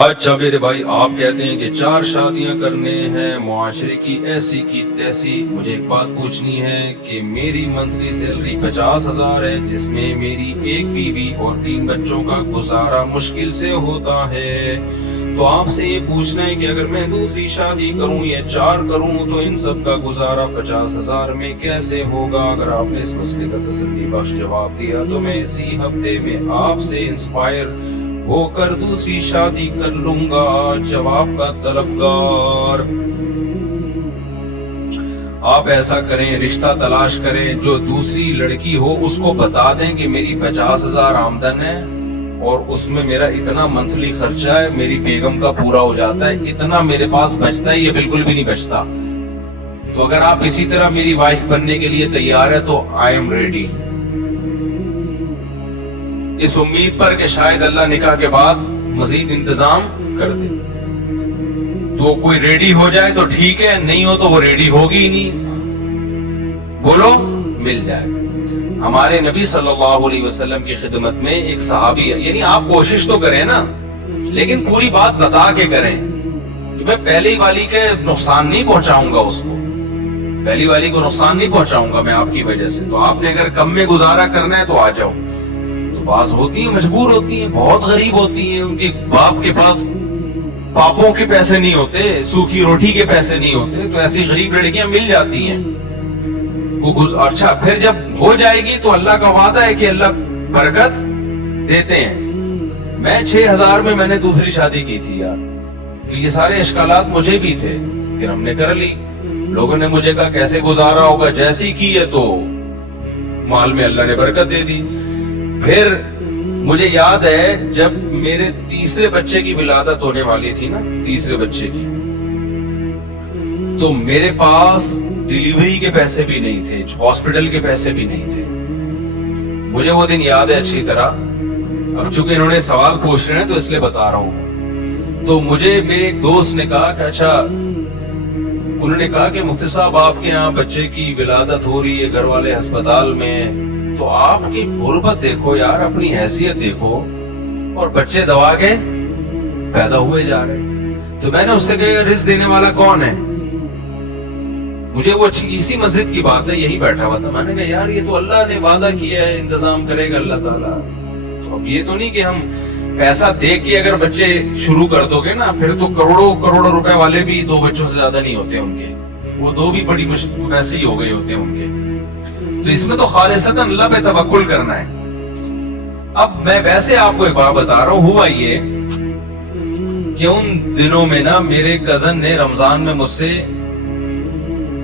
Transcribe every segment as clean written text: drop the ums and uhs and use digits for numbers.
اچھا میرے بھائی، آپ کہتے ہیں کہ 4 شادیاں کرنے ہیں، معاشرے کی ایسی کی تیسی. مجھے ایک بات پوچھنی ہے کہ میری منتھلی سیلری 50,000 ہے، جس میں میری 1 بیوی اور 3 بچوں کا گزارا مشکل سے ہوتا ہے. تو آپ سے یہ پوچھنا ہے کہ اگر میں دوسری شادی کروں یا 4 کروں تو ان سب کا گزارا 50,000 میں کیسے ہوگا؟ اگر آپ نے اس مسئلے کا تسلی بخش جواب دیا تو میں اسی ہفتے میں آپ سے انسپائر ہو کر دوسری شادی کر لوں گا. جواب کا طلبگار. آپ ایسا کریں، رشتہ تلاش کریں، جو دوسری لڑکی ہو اس کو بتا دیں کہ میری 50,000 آمدن ہے اور اس میں میرا اتنا منتھلی خرچہ ہے، میری بیگم کا پورا ہو جاتا ہے، اتنا میرے پاس بچتا ہے، یہ بالکل بھی نہیں بچتا. تو اگر آپ اسی طرح میری وائف بننے کے لیے تیار ہے تو آئی ایم ریڈی، اس امید پر کہ شاید اللہ نکاح کے بعد مزید انتظام کر دے. تو کوئی ریڈی ہو جائے تو ٹھیک ہے، نہیں ہو تو وہ ریڈی ہوگی ہی نہیں. بولو، مل جائے. ہمارے نبی صلی اللہ علیہ وسلم کی خدمت میں ایک صحابی ہے، یعنی آپ کوشش تو کریں نا، لیکن پوری بات بتا کے کریں کہ میں پہلی والی کے نقصان نہیں پہنچاؤں گا، اس کو پہلی والی کو نقصان نہیں پہنچاؤں گا میں آپ کی وجہ سے. تو آپ نے اگر کم میں گزارا کرنا ہے تو آ جاؤ. تو بعض ہوتی ہیں مجبور ہوتی ہیں، بہت غریب ہوتی ہیں، ان کے باپ کے پاس پاپوں کے پیسے نہیں ہوتے، سوکھی روٹی کے پیسے نہیں ہوتے، تو ایسی غریب لڑکیاں مل جاتی ہیں. اچھا پھر جب ہو جائے گی تو اللہ کا وعدہ ہے کہ اللہ برکت دیتے ہیں. میں 6,000 میں نے دوسری شادی کی تھی یار. تو یہ سارے اشکالات مجھے بھی تھے، پھر ہم نے کر لی. لوگوں نے مجھے کہا کیسے گزارا ہوگا، جیسی کی ہے تو مال میں اللہ نے برکت دے دی. پھر مجھے یاد ہے جب میرے تیسرے بچے کی ولادت ہونے والی تھی نا، تیسرے بچے کی، تو میرے پاس ڈیلیوری کے پیسے بھی نہیں تھے، ہاسپٹل کے پیسے بھی نہیں تھے. مجھے وہ دن یاد ہے اچھی طرح. اب چونکہ انہوں نے سوال پوچھ رہے ہیں تو اس لیے بتا رہا ہوں. تو مجھے میرے ایک دوست نے کہا کہ اچھا، انہوں نے کہا کہ مفتی صاحب آپ کے یہاں بچے کی ولادت ہو رہی ہے، گھر والے ہسپتال میں، تو آپ کی غربت دیکھو یار، اپنی حیثیت دیکھو، اور بچے دوا کے پیدا ہوئے جا رہے. تو میں نے اس سے کہا رزق دینے والا کون ہے؟ مجھے وہ اسی مسجد کی بات ہے، یہی بیٹھا ہوا تھا. میں نے کہا یار یہ تو اللہ نے وعدہ کیا ہے، انتظام کرے گا اللہ تعالیٰ. تو اب یہ تو نہیں کہ ہم پیسہ دے کے اگر بچے شروع کر دو گے نا، پھر تو کروڑوں روپے والے بھی 2 بچوں سے زیادہ نہیں ہوتے ان کے، وہ 2 بھی بڑی ویسے ہی ہو گئے ہوتے ہیں ان کے. تو اس میں تو خالصتاً اللہ پہ توکل کرنا ہے. اب میں ویسے آپ کو ایک بات بتا رہا ہوں. ہوا یہ کہ ان دنوں میں نا میرے کزن نے رمضان میں مجھ سے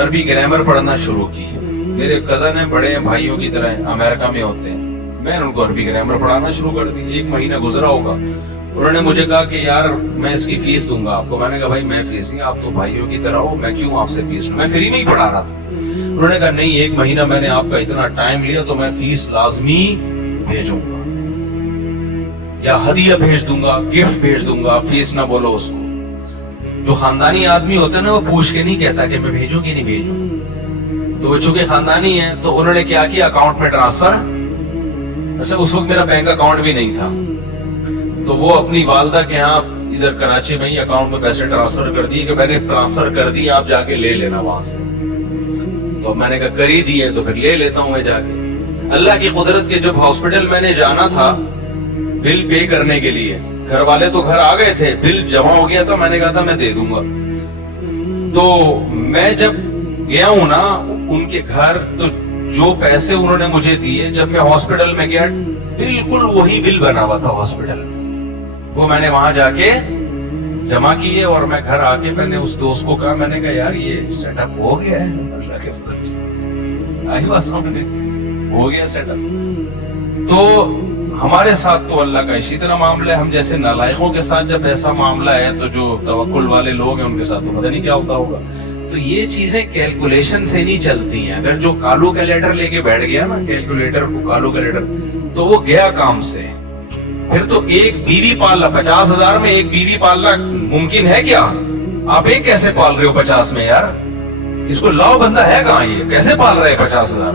عربی گرامر پڑھنا شروع کی. میرے کزن ہیں، بڑے ہیں، بھائیوں کی طرح ہیں، امریکہ میں ہوتے ہیں. میں نے ان کو عربی گرامر پڑھانا شروع کر دی. 1 مہینہ گزرا ہوگا. انہوں نے مجھے کہا کہ یار میں اس کی فیس دوں گا آپ کو. میں نے کہا بھائی میں فیس نہیں، آپ تو بھائیوں کی طرح ہو، میں کیوں آپ سے فیس دوں، میں فری میں ہی پڑھا رہا تھا. انہوں نے کہا نہیں، 1 مہینہ میں نے آپ کا اتنا ٹائم لیا تو میں فیس لازمی بھیجوں گا یا ہدیہ بھیج دوں گا، گفٹ بھیج دوں گا، فیس نہ بولو اس کو. جو خاندانی آدمی ہوتا ہے نا وہ پوچھ کے نہیں کہتا کہ میں بھیجوں کہ نہیں بھیجوں. تو وہ چونکہ خاندانی ہے تو انہوں نے کیا کیا، اکاؤنٹ میں ٹرانسفر. اچھا اس وقت میرا بینک اکاؤنٹ بھی نہیں تھا، تو وہ اپنی والدہ کے ہاں ادھر کراچی میں ہی اکاؤنٹ میں پیسے ٹرانسفر کر دیے کہ میں نے ٹرانسفر کر دی، آپ جا کے لے لینا وہاں سے. تو میں نے کہا کر ہی دیے تو پھر لے لیتا ہوں میں جا کے. اللہ کی قدرت کے جب ہاسپٹل میں نے جانا تھا بل پے کرنے کے لیے، گھر والے تو گھر آ گئے تھے، بل جمع ہو گیا تھا، میں نے کہا تھا میں دے دوں گا. تو میں جب گیا ہوں نا ان کے گھر، تو جو پیسے انہوں نے مجھے دیے، جب میں ہاسپٹل میں گیا بالکل وہی بل بنا ہوا تھا ہاسپٹل میں. وہ میں نے وہاں جا کے جمع کیے اور میں گھر آ کے میں نے اس دوست کو کہا، میں نے کہا یار یہ سیٹ اپ ہو گیا ہے، اللہ کے فضل سے آئی بات سامنے ہو گیا سیٹ اپ. تو ہمارے ساتھ تو اللہ کا اسی طرح معاملہ ہے. ہم جیسے نالائقوں کے ساتھ جب ایسا معاملہ ہے تو جو توکل والے لوگ ہیں ان کے ساتھ تو پتہ نہیں کیا ہوتا ہوگا. تو یہ چیزیں کیلکولیشن سے نہیں چلتی ہیں. اگر جو کالو کیلیٹر لے کے بیٹھ گیا نا، کیلکولیٹر کو کالو کیلیٹر، تو وہ گیا کام سے. پھر تو 1 بیوی پالنا 50,000 میں 1 بیوی پالنا ممکن ہے کیا؟ آپ ایک کیسے پال رہے ہو 50 میں یار؟ اس کو لاؤ، بندہ ہے کہاں، یہ کیسے پال رہے 50,000؟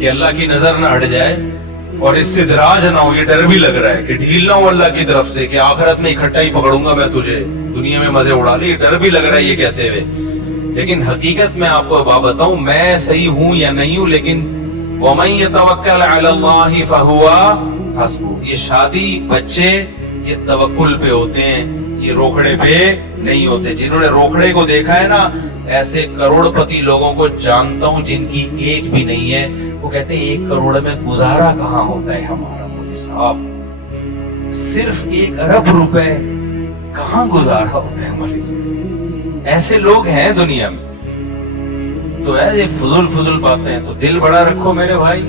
کہ اللہ کی نظر نہ ہٹ جائے اور استدراج نہ ہو. یہ ڈر بھی لگ رہا ہے کہ ڈھیل نہ ہو اللہ کی طرف سے کہ آخرت میں اکٹھا ہی پکڑوں گا میں تجھے, دنیا میں مزے اڑا لے. یہ ڈر بھی لگ رہا ہے یہ کہتے ہوئے, لیکن حقیقت میں آپ کو بات بتاؤں, میں صحیح ہوں یا نہیں ہوں, لیکن وَمَن يَتَوَكَّلْ عَلَى اللَّهِ فَهُوَ حَسْبُهُ. یہ شادی, بچے, یہ توکل پہ ہوتے ہیں, یہ روکڑے پہ نہیں ہوتے. جنہوں نے روکڑے کو دیکھا ہے نا, ایسے کروڑ پتی لوگوں کو جانتا ہوں جن کی ایک بھی نہیں ہے. وہ کہتے ہیں 1 کروڑ میں گزارا کہاں ہوتا ہے ہمارا مولوی صاحب, صرف 1 ارب روپے کہاں گزارا ہوتا ہے مولوی صاحب. ایسے لوگ ہیں دنیا میں. تو یہ فضول باتیں. تو دل بڑا رکھو میرے بھائی.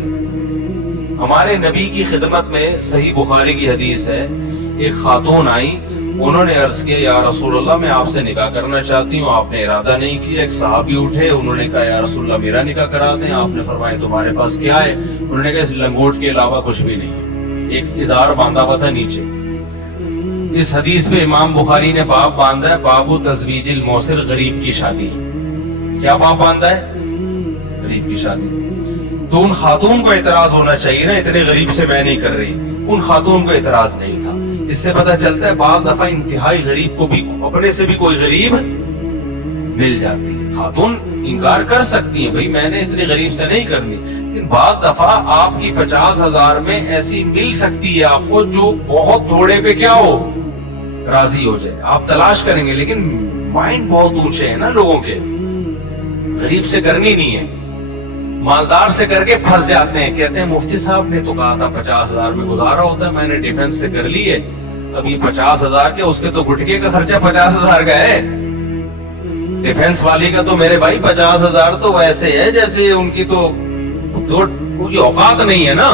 ہمارے نبی کی خدمت میں صحیح بخاری کی حدیث ہے, ایک خاتون آئی, انہوں نے عرض کیا یا رسول اللہ میں آپ سے نکاح کرنا چاہتی ہوں. آپ نے ارادہ نہیں کیا. ایک صحابی اٹھے, انہوں نے کہا یا رسول اللہ میرا نکاح کرا دیں. آپ نے فرمایا تمہارے پاس کیا ہے؟ انہوں نے کہا اس لنگوٹ کے علاوہ کچھ بھی نہیں ہے. ایک ازار باندھا ہوا تھا نیچے. اس حدیث میں امام بخاری نے باب باندھا ہے, باب تزویج الموسر, غریب کی شادی. کیا باب باندھا ہے؟ غریب کی شادی. تو ان خاتون کو اعتراض ہونا چاہیے نا, اتنے غریب سے میں نہیں کر رہی. ان خاتون کو اعتراض نہیں تھا. اس سے پتہ چلتا ہے بعض دفعہ انتہائی غریب کو بھی اپنے سے بھی کوئی غریب مل جاتی ہے. خاتون انکار کر سکتی ہیں, بھئی میں نے اتنی غریب سے نہیں کرنی, لیکن بعض دفعہ آپ کی 50,000 میں ایسی مل سکتی ہے آپ کو جو بہت تھوڑے پہ کیا ہو, راضی ہو جائے. آپ تلاش کریں گے, لیکن مائنڈ بہت اونچے ہیں نا لوگوں کے. غریب سے کرنی نہیں ہے, مالدار سے کر کے پھنس جاتے ہیں. کہتے ہیں مفتی صاحب نے تو کہا تھا 50,000 میں گزارا ہوتا ہے, میں نے ڈیفنس سے کر لی ہے. اب یہ 50,000 کے, اس کے تو گٹکے کا خرچہ 50,000 کا ہے. ڈیفنس والی کا تو میرے بھائی 50,000 تو ویسے ہے جیسے ان کی تو کوئی اوقات نہیں ہے نا.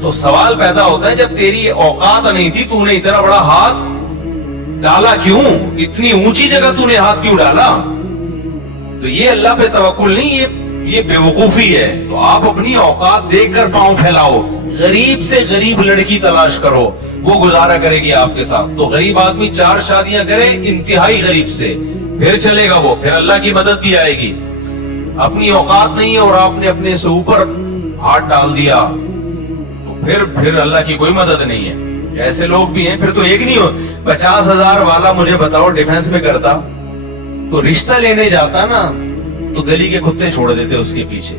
تو سوال پیدا ہوتا ہے جب تیری اوقات نہیں تھی, تو نے اتنا بڑا ہاتھ ڈالا کیوں؟ اتنی اونچی جگہ تو نے ہاتھ کیوں ڈالا؟ تو یہ اللہ پہ توکل نہیں, یہ بے وقوفی ہے. تو آپ اپنی اوقات دیکھ کر پاؤں پھیلاؤ. غریب سے غریب لڑکی تلاش کرو, وہ گزارا کرے گی آپ کے ساتھ. تو غریب آدمی 4 شادیاں کرے انتہائی غریب سے, پھر چلے گا وہ, پھر اللہ کی مدد بھی آئے گی. اپنی اوقات نہیں ہے اور آپ نے اپنے سے اوپر ہاتھ ڈال دیا تو پھر اللہ کی کوئی مدد نہیں ہے. ایسے لوگ بھی ہیں. پھر تو ایک نہیں ہو, 50,000 والا مجھے بتاؤ ڈیفنس میں کرتا تو رشتہ لینے جاتا نا تو گلی کے کتے چھوڑ دیتے اس کے پیچھے.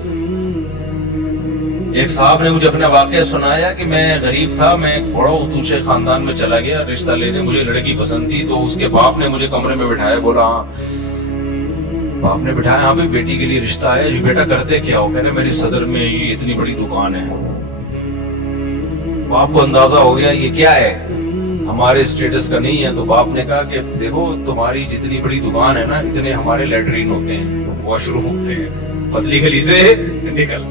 ایک صاحب نے مجھے اپنا واقعہ سنایا کہ میں غریب تھا, میں بڑا اونچے خاندان میں چلا گیا رشتہ لینے, مجھے لڑکی پسند تھی. تو اس کے باپ نے مجھے کمرے میں بٹھایا, بولا ہاں, باپ نے بٹھایا, ہاں بھی بیٹی کے لیے رشتہ ہے. یہ بیٹا کرتے کیا ہو؟ کہنے میری صدر میں یہ اتنی بڑی دکان ہے. باپ کو اندازہ ہو گیا یہ کیا ہے, ہمارے اسٹیٹس کا نہیں ہے. تو باپ نے کہا کہ دیکھو تمہاری جتنی بڑی دکان ہے نا, اتنے ہمارے لیٹرین ہوتے ہیں, واش روم ہوتے ہیں, پتلی گلی سے نکل.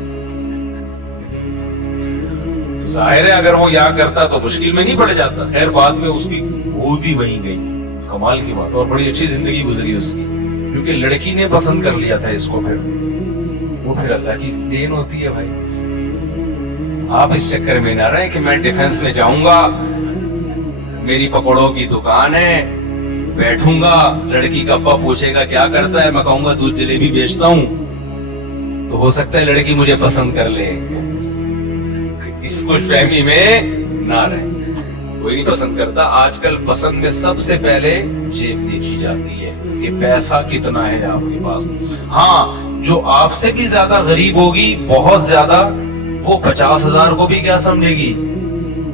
تو ظاہر ہے اگر وہ یہاں کرتا تو مشکل میں نہیں پڑ جاتا. خیر بعد میں اس کی وہ بھی وہیں گئی, کمال کی بات, اور بڑی اچھی زندگی گزری اس کی, کیونکہ لڑکی نے پسند کر لیا تھا اس کو. پھر اللہ کی دین ہوتی ہے بھائی. آپ اس چکر میں نہ رہے کہ میں ڈیفنس میں جاؤں گا, میری پکوڑوں کی دکان ہے, بیٹھوں گا, لڑکی کا ابا پوچھے گا کیا کرتا ہے, میں کہوں گا دودھ جلیبی بیچتا ہوں, تو ہو سکتا ہے لڑکی مجھے پسند کر لے. اس خوش فہمی میں نہ رہے, کوئی نہیں پسند کرتا. آج کل پسند میں سب سے پہلے جیب دیکھی جاتی ہے کہ پیسہ کتنا ہے آپ کے پاس. ہاں جو آپ سے بھی زیادہ غریب ہوگی, بہت زیادہ, وہ 50,000 کو بھی کیا سمجھے گی,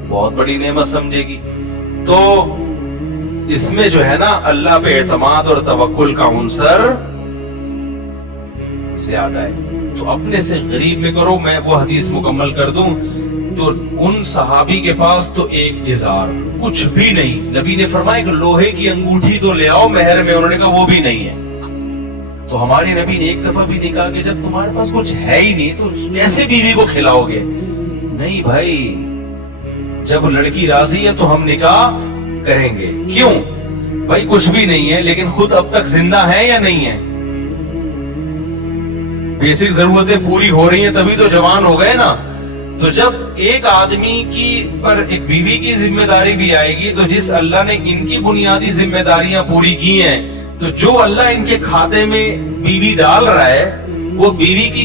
بہت بڑی نعمت سمجھے گی. تو اس میں جو ہے نا اللہ پہ اعتماد اور توکل کا عنصر زیادہ ہے. تو اپنے سے غریب میں کرو. میں وہ حدیث مکمل کر دوں تو ان صحابی کے پاس تو ایک ازار, کچھ بھی نہیں. نبی نے فرمایا کہ لوہے کی انگوٹھی تو لے آؤ مہر میں, انہوں نے کہا وہ بھی نہیں ہے. تو ہمارے نبی نے ایک دفعہ بھی نہیں کہا کہ جب تمہارے پاس کچھ ہے ہی نہیں تو کیسے بیوی کو کھلاؤ گے. نہیں بھائی, جب لڑکی راضی ہے تو ہم نکاح کریں گے. کیوں بھائی, کچھ بھی نہیں ہے لیکن خود اب تک زندہ ہے یا نہیں ہے, بیسک ضرورتیں پوری ہو رہی ہیں تبھی تو جوان ہو گئے نا. تو جب ایک آدمی کی پر ایک بیوی کی ذمہ داری بھی آئے گی, تو جس اللہ نے ان کی بنیادی ذمہ داریاں پوری کی ہیں, تو جو اللہ ان کے کھاتے میں بیوی ڈال رہا ہے وہ بیوی کی